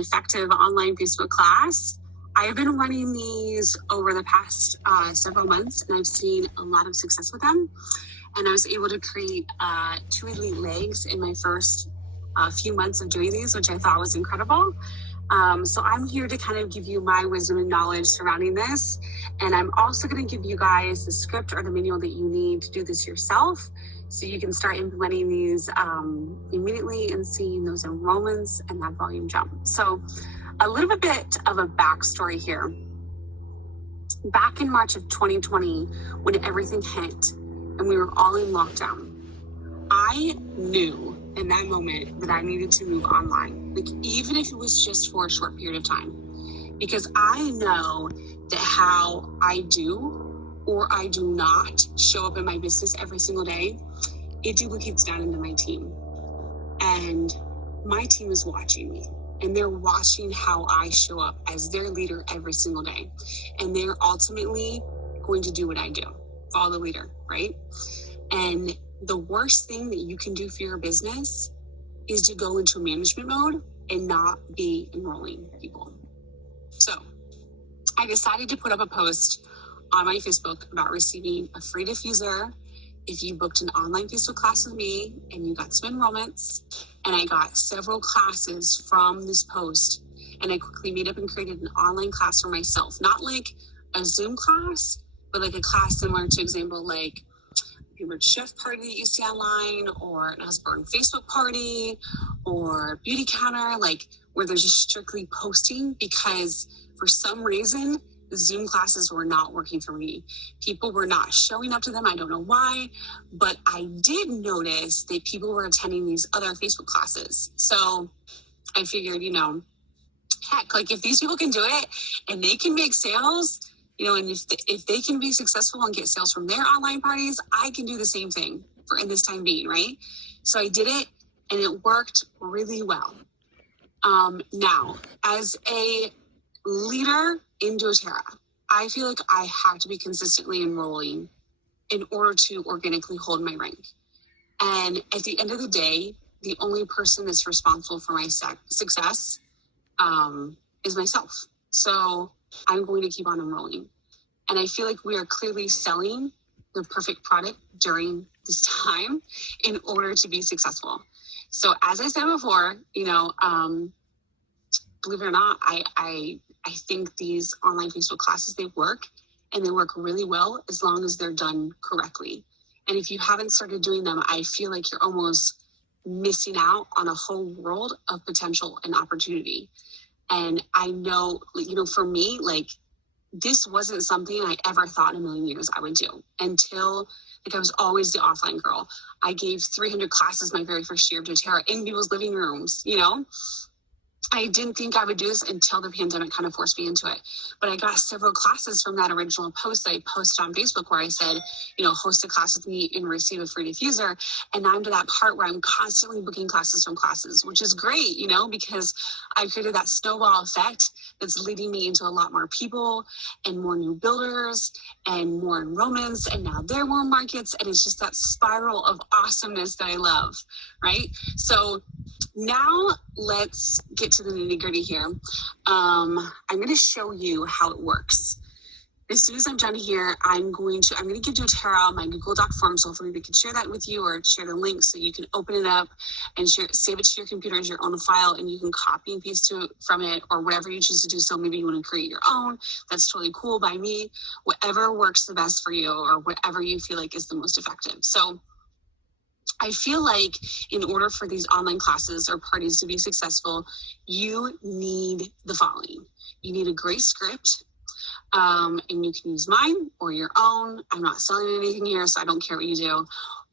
Effective online Facebook class. I've been running these over the past several months, and I've seen a lot of success with them. And I was able to create 2 elite legs in my first few months of doing these, which I thought was incredible. So I'm here to kind of give you my wisdom and knowledge surrounding this. And I'm also going to give you guys the script or the manual that you need to do this yourself, so you can start implementing these immediately and seeing those enrollments and that volume jump. So a little bit of a backstory here. Back in March of 2020, when everything hit and we were all in lockdown, I knew in that moment that I needed to move online, like even if it was just for a short period of time, because I know that how I do or I do not show up in my business every single day, it duplicates down into my team. And my team is watching me, and they're watching how I show up as their leader every single day. And they're ultimately going to do what I do, follow the leader, right? And the worst thing that you can do for your business is to go into management mode and not be enrolling people. So I decided to put up a post on my Facebook about receiving a free diffuser if you booked an online Facebook class with me and you got some enrollments. And I got several classes from this post, and I quickly made up and created an online class for myself, not like a Zoom class, but like a class similar to example, like favorite chef party that you see online, or an Usborne Facebook party, or beauty counter, like where they're just strictly posting, because for some reason, the Zoom classes were not working for me. People were not showing up to them. I don't know why, but I did notice that people were attending these other Facebook classes. So I figured, heck, like if these people can do it and they can make sales, and if they can be successful and get sales from their online parties, I can do the same thing in this time being, right? So I did it, and it worked really well. Now, as a leader in doTERRA, I feel like I have to be consistently enrolling in order to organically hold my rank. And at the end of the day, the only person that's responsible for my success is myself. So I'm going to keep on enrolling. And I feel like we are clearly selling the perfect product during this time in order to be successful. So as I said before, believe it or not, I think these online Facebook classes, they work, and they work really well as long as they're done correctly. And if you haven't started doing them, I feel like you're almost missing out on a whole world of potential and opportunity. And I know, for me, like this wasn't something I ever thought in a million years I would do until I was always the offline girl. I gave 300 classes my very first year of doTERRA in people's living rooms, I didn't think I would do this until the pandemic kind of forced me into it. But I got several classes from that original post that I posted on Facebook where I said, host a class with me and receive a free diffuser. And I'm to that part where I'm constantly booking classes from classes, which is great, because I created that snowball effect that's leading me into a lot more people and more new builders and more enrollments. And now there are more markets. And it's just that spiral of awesomeness that I love, right? So now let's get to the nitty-gritty here. I'm going to show you how it works. As soon as I'm done here, I'm going to give doTERRA my Google Doc form, so hopefully we can share that with you, or share the link so you can open it up and save it to your computer as your own file, and you can copy and paste from it, or whatever you choose to do. So maybe you want to create your own. That's totally cool by me. Whatever works the best for you, or whatever you feel like is the most effective. So I feel like in order for these online classes or parties to be successful, you need the following. You need a great script, and you can use mine or your own. I'm not selling anything here, so I don't care what you do.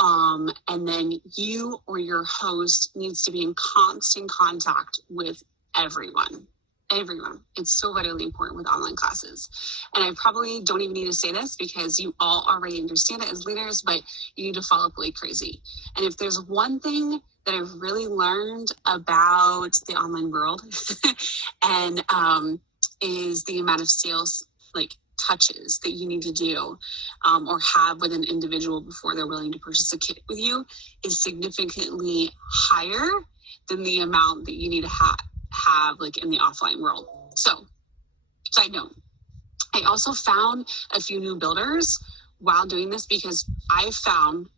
And then you or your host needs to be in constant contact with everyone. It's so vitally important with online classes. And I probably don't even need to say this because you all already understand it as leaders, but you need to follow up like crazy. And if there's one thing that I've really learned about the online world and is the amount of sales touches that you need to do or have with an individual before they're willing to purchase a kit with you is significantly higher than the amount that you need to have like in the offline world. So, side note, I also found a few new builders while doing this, because I found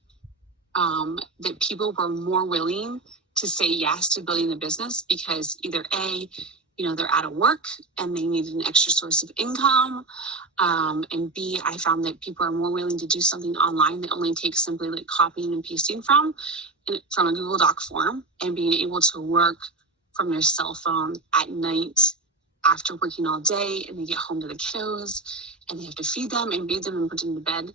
that people were more willing to say yes to building the business because either A, they're out of work and they need an extra source of income. And B, I found that people are more willing to do something online that only takes simply like copying and pasting from a Google Doc form and being able to work from their cell phone at night after working all day, and they get home to the kiddos and they have to feed them and bathe them and put them to bed.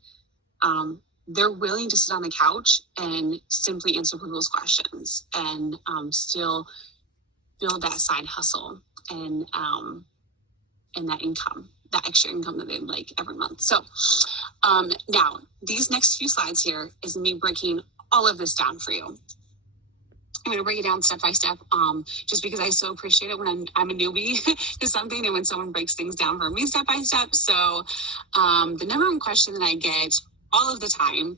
They're willing to sit on the couch and simply answer people's questions and still build that side hustle and that income, that extra income that they like every month. So now these next few slides here is me breaking all of this down for you. I'm going to break it down step by step, just because I so appreciate it when I'm a newbie to something and when someone breaks things down for me step by step. So the number one question that I get all of the time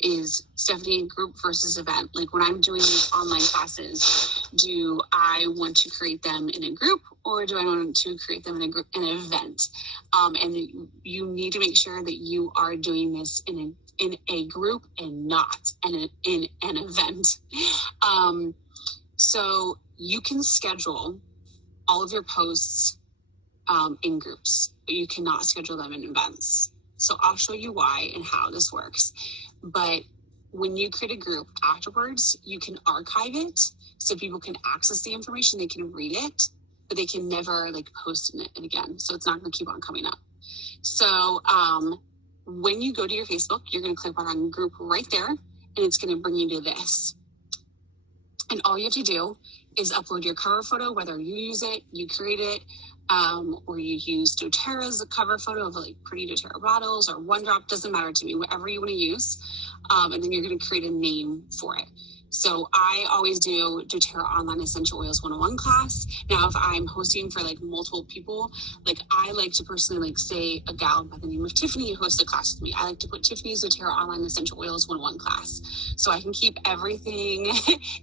is, Stephanie, group versus event. Like when I'm doing online classes, do I want to create them in a group or do I want to create them in an event? And you need to make sure that you are doing this in a group and not in an event. So you can schedule all of your posts in groups, but you cannot schedule them in events. So I'll show you why and how this works. But when you create a group afterwards, you can archive it so people can access the information, they can read it, but they can never like post in it again. So it's not going to keep on coming up. So when you go to your Facebook, you're going to click on group right there, and it's going to bring you to this. And all you have to do is upload your cover photo, whether you use it, you create it, or you use doTERRA as a cover photo of like pretty doTERRA bottles, or OneDrop, doesn't matter to me, whatever you want to use. And then you're going to create a name for it. So I always do doTERRA Online Essential Oils 101 class. Now, if I'm hosting for like multiple people, like I like to personally like say a gal by the name of Tiffany host a class with me. I like to put Tiffany's doTERRA Online Essential Oils 101 class. So I can keep everything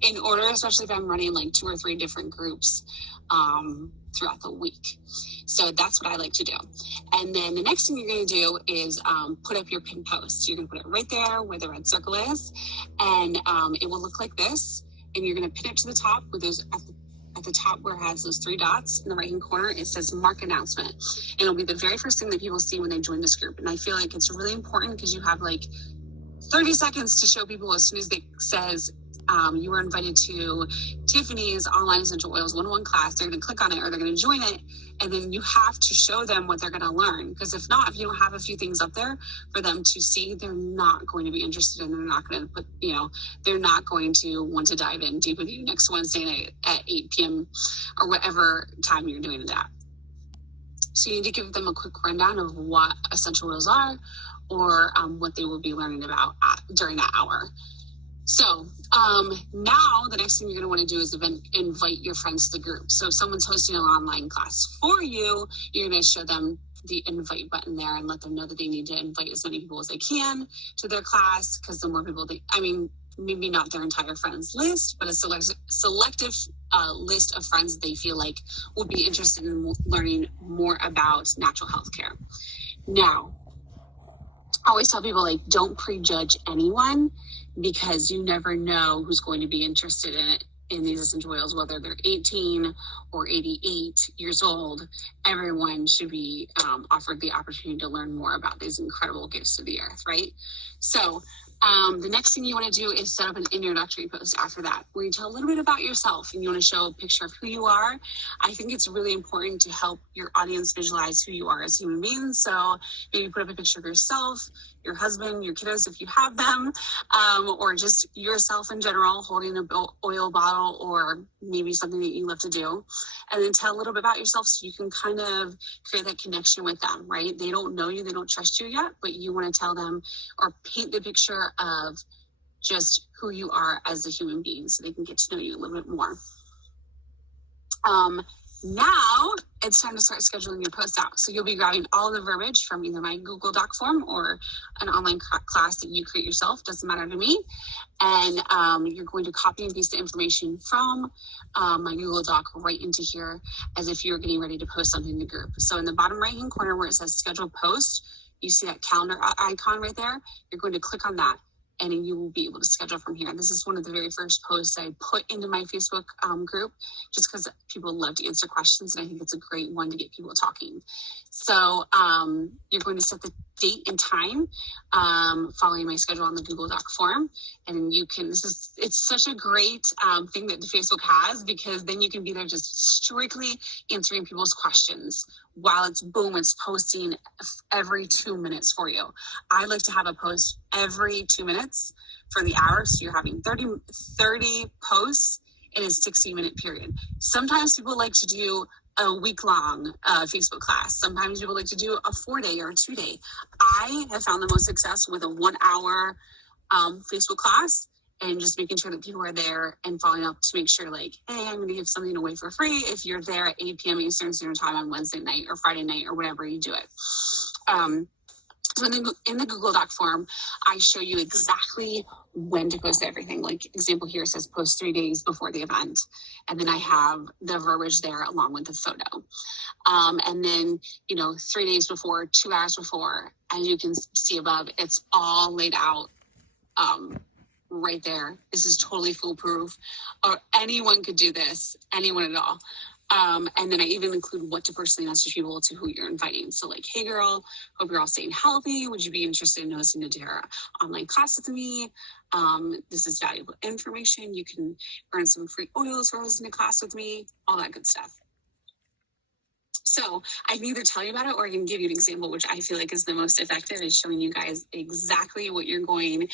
in order, especially if I'm running like 2 or 3 different groups throughout the week. So that's what I like to do. And then the next thing you're going to do is put up your pinned post. You're going to put it right there where the red circle is, and it will look like this. And you're going to pin it to the top with those at the top where it has those 3 dots in the right hand corner. It says mark announcement, and it'll be the very first thing that people see when they join this group. And I feel like it's really important because you have like 30 seconds to show people as soon as it says you were invited to Tiffany's Online Essential Oils 101 class. They're going to click on it or they're going to join it. And then you have to show them what they're going to learn. Because if not, if you don't have a few things up there for them to see, they're not going to be interested and they're not going to put, they're not going to want to dive in deep with you next Wednesday night at 8 p.m. or whatever time you're doing it at. So you need to give them a quick rundown of what essential oils are or what they will be learning about during that hour. So now the next thing you're going to want to do is invite your friends to the group. So if someone's hosting an online class for you, you're going to show them the invite button there and let them know that they need to invite as many people as they can to their class, because the more people maybe not their entire friends list, but a selective list of friends they feel like would be interested in learning more about natural health care. Now, I always tell people, like, don't prejudge anyone, because you never know who's going to be interested in these essential oils, whether they're 18 or 88 years old. Everyone should be offered the opportunity to learn more about these incredible gifts of the earth, right? So the next thing you want to do is set up an introductory post after that, where you tell a little bit about yourself and you want to show a picture of who you are. I think it's really important to help your audience visualize who you are as human beings. So maybe put up a picture of yourself, your husband, your kiddos if you have them, or just yourself in general, holding an oil bottle or maybe something that you love to do. And then tell a little bit about yourself so you can kind of create that connection with them, right? They don't know you, they don't trust you yet, but you want to tell them or paint the picture of just who you are as a human being so they can get to know you a little bit more. Now it's time to start scheduling your posts out. So you'll be grabbing all the verbiage from either my Google Doc form or an online class that you create yourself, doesn't matter to me. And you're going to copy and paste the information from my Google Doc right into here as if you're getting ready to post something in the group. So in the bottom right-hand corner where it says schedule post, you see that calendar icon right there. You're going to click on that and you will be able to schedule from here. This is one of the very first posts I put into my Facebook group, just because people love to answer questions, and I think it's a great one to get people talking. So you're going to set the date and time following my schedule on the Google Doc form, and you can, it's such a great thing that Facebook has, because then you can be there just strictly answering people's questions while it's posting every 2 minutes for you. I like to have a post every 2 minutes for the hour. So you're having 30 posts in a 60-minute period. Sometimes people like to do a week-long Facebook class. Sometimes people like to do a 4-day or a 2-day. I have found the most success with a 1-hour Facebook class, and just making sure that people are there and following up to make sure, like, hey, I'm going to give something away for free if you're there at 8 p.m. Eastern Standard Time on Wednesday night or Friday night or whatever you do it. So in the Google Doc form, I show you exactly when to post everything. Like example here says post 3 days before the event. And then I have the verbiage there along with the photo. And then, 3 days before, 2 hours before, as you can see above, it's all laid out right there. This is totally foolproof, or anyone could do this, anyone at all. And then I even include what to personally message people to who you're inviting. So like, hey girl, hope you're all staying healthy. Would you be interested in hosting a doTERRA online class with me? This is valuable information. You can earn some free oils for hosting a class with me, all that good stuff. So I can either tell you about it, or I can give you an example, which I feel like is the most effective, is showing you guys exactly what you're going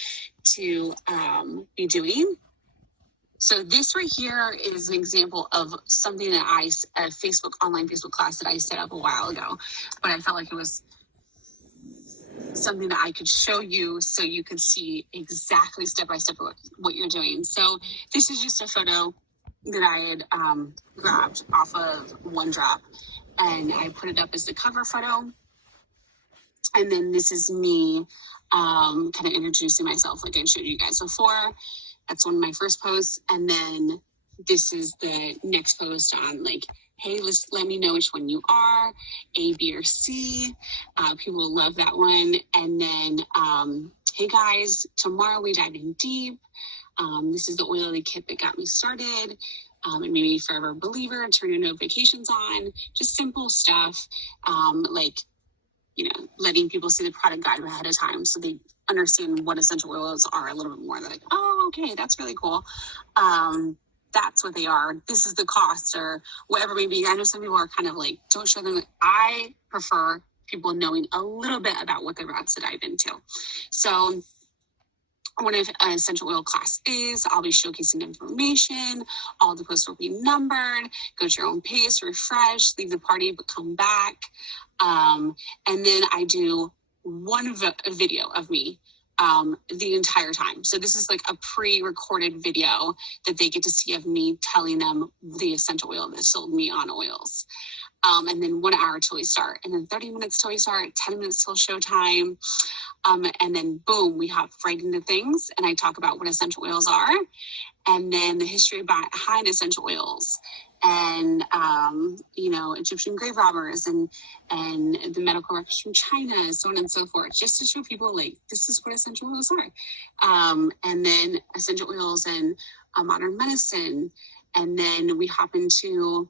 to be doing. So this right here is an example of something that a online Facebook class that I set up a while ago, but I felt like it was something that I could show you so you could see exactly step-by-step what you're doing. So this is just a photo that I had grabbed off of OneDrop, and I put it up as the cover photo. And then this is me kind of introducing myself like I showed you guys before. That's one of my first posts. And then this is the next post on like, hey, let me know which one you are, A, B, or C. People will love that one. And then, hey guys, tomorrow we dive in deep. This is the oily kit that got me started. And maybe Forever Believer, turn your notifications on, just simple stuff. Like, letting people see the product guide ahead of time so they understand what essential oils are a little bit more. They're like, oh, okay, that's really cool. That's what they are. This is the cost, or whatever maybe. I know some people are kind of like, don't show them. I prefer people knowing a little bit about what they're about to dive into. So what an essential oil class is, I'll be showcasing information, all the posts will be numbered, go to your own pace, refresh, leave the party, but come back. And then I do one video of me the entire time. So this is like a pre-recorded video that they get to see of me telling them the essential oil that sold me on oils. And then 1 hour till we start, and then 30 minutes till we start, 10 minutes till showtime. And then boom, we hop right into things, and I talk about what essential oils are, and then the history behind essential oils, and Egyptian grave robbers, and the medical records from China, so on and so forth, just to show people like this is what essential oils are. And then essential oils and modern medicine, and then we hop into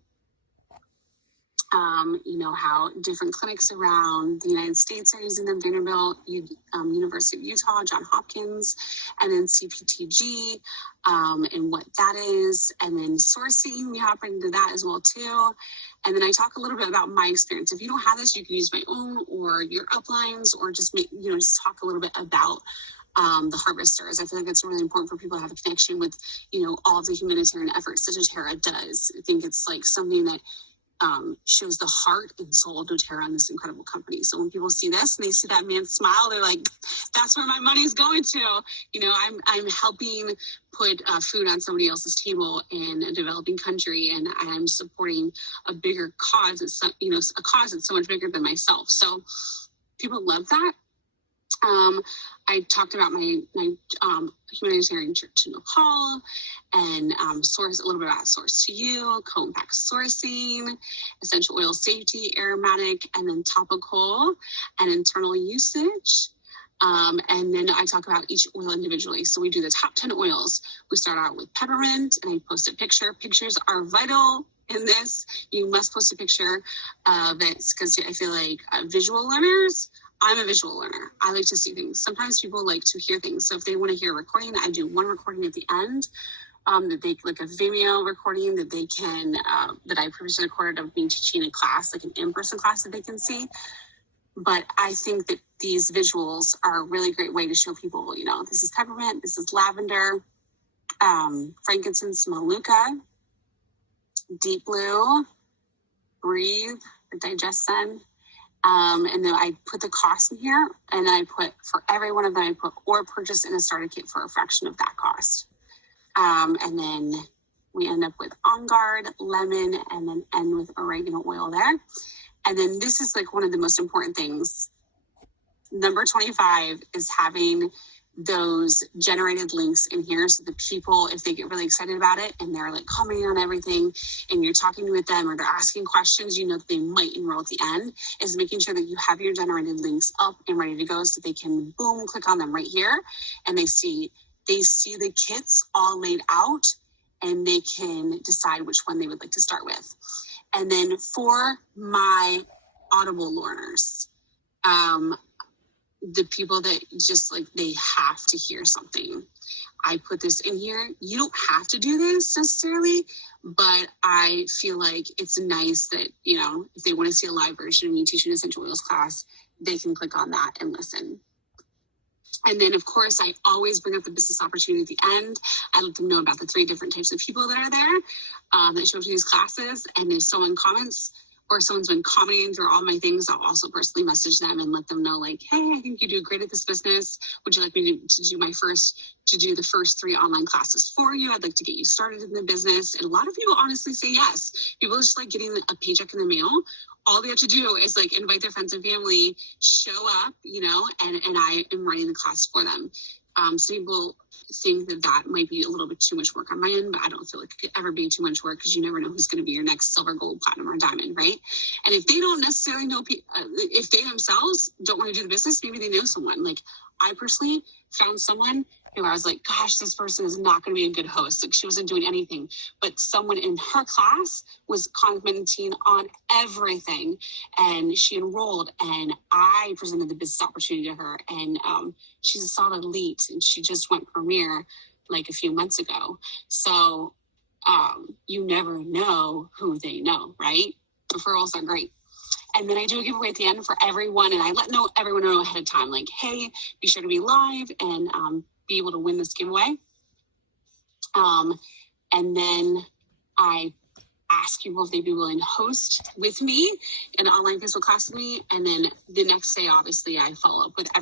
how different clinics around the United States are using them, Vanderbilt, University of Utah, Johns Hopkins, and then CPTG, and what that is, and then sourcing, we hop into that as well too. And then I talk a little bit about my experience. If you don't have this, you can use my own or your uplines, or just just talk a little bit about the harvesters. I feel like it's really important for people to have a connection with, all of the humanitarian efforts that doTERRA does. I think it's like something that shows the heart and soul of doTERRA and this incredible company. So when people see this and they see that man smile, they're like, that's where my money's going to. You know, I'm helping put food on somebody else's table in a developing country, and I'm supporting a bigger cause. It's, you know, a cause that's so much bigger than myself. So people love that. I talked about my humanitarian trip to Nepal, and source a little bit about Source to You, co-impact sourcing, essential oil safety, aromatic, and then topical and internal usage. And then I talk about each oil individually. So we do the top 10 oils. We start out with peppermint, and I post a picture. Pictures are vital in this. You must post a picture of it, because I feel like visual learners, I'm a visual learner. I like to see things. Sometimes people like to hear things. So if they want to hear a recording, I do one recording at the end, that they like a Vimeo recording that they can, that I previously recorded of me teaching a class, like an in-person class that they can see. But I think that these visuals are a really great way to show people, you know, this is peppermint, this is lavender, frankincense, manuka, deep blue, breathe, or digestion. And then I put the cost in here, and then I put, for every one of them, I put or purchase in a starter kit for a fraction of that cost. And then we end up with On Guard, lemon, and then end with oregano oil there. And then this is like one of the most important things. Number 25 is having those generated links in here, so the people, if they get really excited about it and they're like commenting on everything and you're talking with them or they're asking questions, you know that they might enroll at the end, is making sure that you have your generated links up and ready to go, so they can boom, click on them right here, and they see the kits all laid out, and they can decide which one they would like to start with. And then for my Audible learners, the people that just like, they have to hear something, I put this in here. You don't have to do this necessarily, but I feel like it's nice that, you know, if they want to see a live version of me teaching essential oils class, they can click on that and listen. And then, of course, I always bring up the business opportunity at the end. I let them know about the 3 different types of people that are there, that show up to these classes. And if someone comments, or someone's been commenting through all my things, I'll also personally message them and let them know, like, hey, I think you do great at this business. Would you like me to do the first 3 online classes for you? I'd like to get you started in the business. And a lot of people honestly say yes. People just like getting a paycheck in the mail. All they have to do is like invite their friends and family, show up, you know, and I am running the class for them. Some people think that might be a little bit too much work on my end, but I don't feel like it could ever be too much work, because you never know who's going to be your next silver, gold, platinum, or diamond, right? And if they don't necessarily know, if they themselves don't want to do the business, maybe they know someone. Like, I personally found someone who I was like, gosh, this person is not going to be a good host. Like, she wasn't doing anything, but someone in her class was commenting on everything, and she enrolled, and I presented the business opportunity to her, and she's a solid elite, and she just went Premier like a few months ago. So you never know who they know, right? Referrals are great. And then I do a giveaway at the end for everyone, and I let everyone know ahead of time, like, hey, be sure to be live and be able to win this giveaway. And then I ask people if they'd be willing to host with me an online Facebook class with me. And then the next day, obviously, I follow up with everyone.